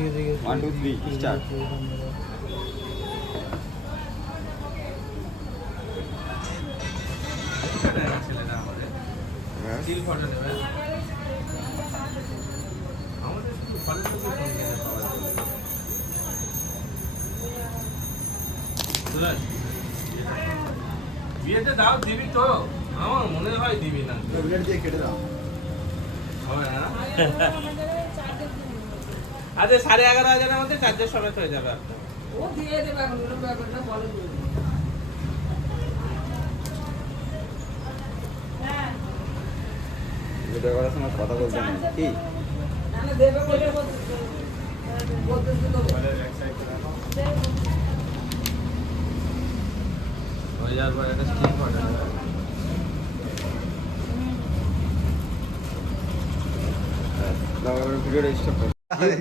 1 2 3 start. বিয়েতে দাও দিবি তো, আমার মনে হয় দিবি না। কেটে দাও। হবে না? আচ্ছা 11,500-এর মধ্যে চার্জের সমেত হয়ে যাবে আপনার। ও দিয়ে দেবে এখন, ওরকম ব্যাপারটা বলে দেবে। ভিডিও করার সময় কথা বলতে নেই কি? না না দেবে বলে বলতে তো হয়ে যাওয়ার পর একটা স্টিক অর্ডার হবে। ভিডিওটা স্টপ করো।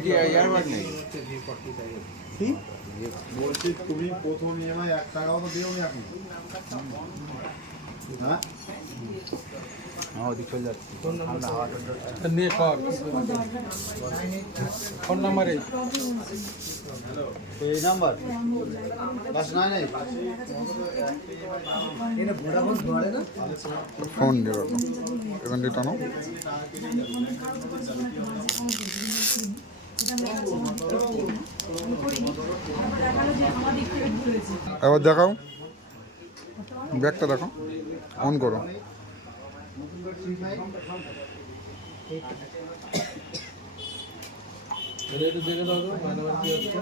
কি ইয়ারবাড নেই? কি? বলছি তুমি প্রথম ইএমআই 1 টাকাও তো দিওনি এখন। হ্যাঁ ওদিক চলে যাচ্ছে। নিয়ে কর ফোন নাম্বারে এই নাম্বার বাস নাই নাই এটা ভোডাফোন ধরে না ফোন দেবো এবার দিতানো এবার দেখাও ব্যাগটা দেখো অন করো একটু দেখে দাও তো, মানে কি হচ্ছে?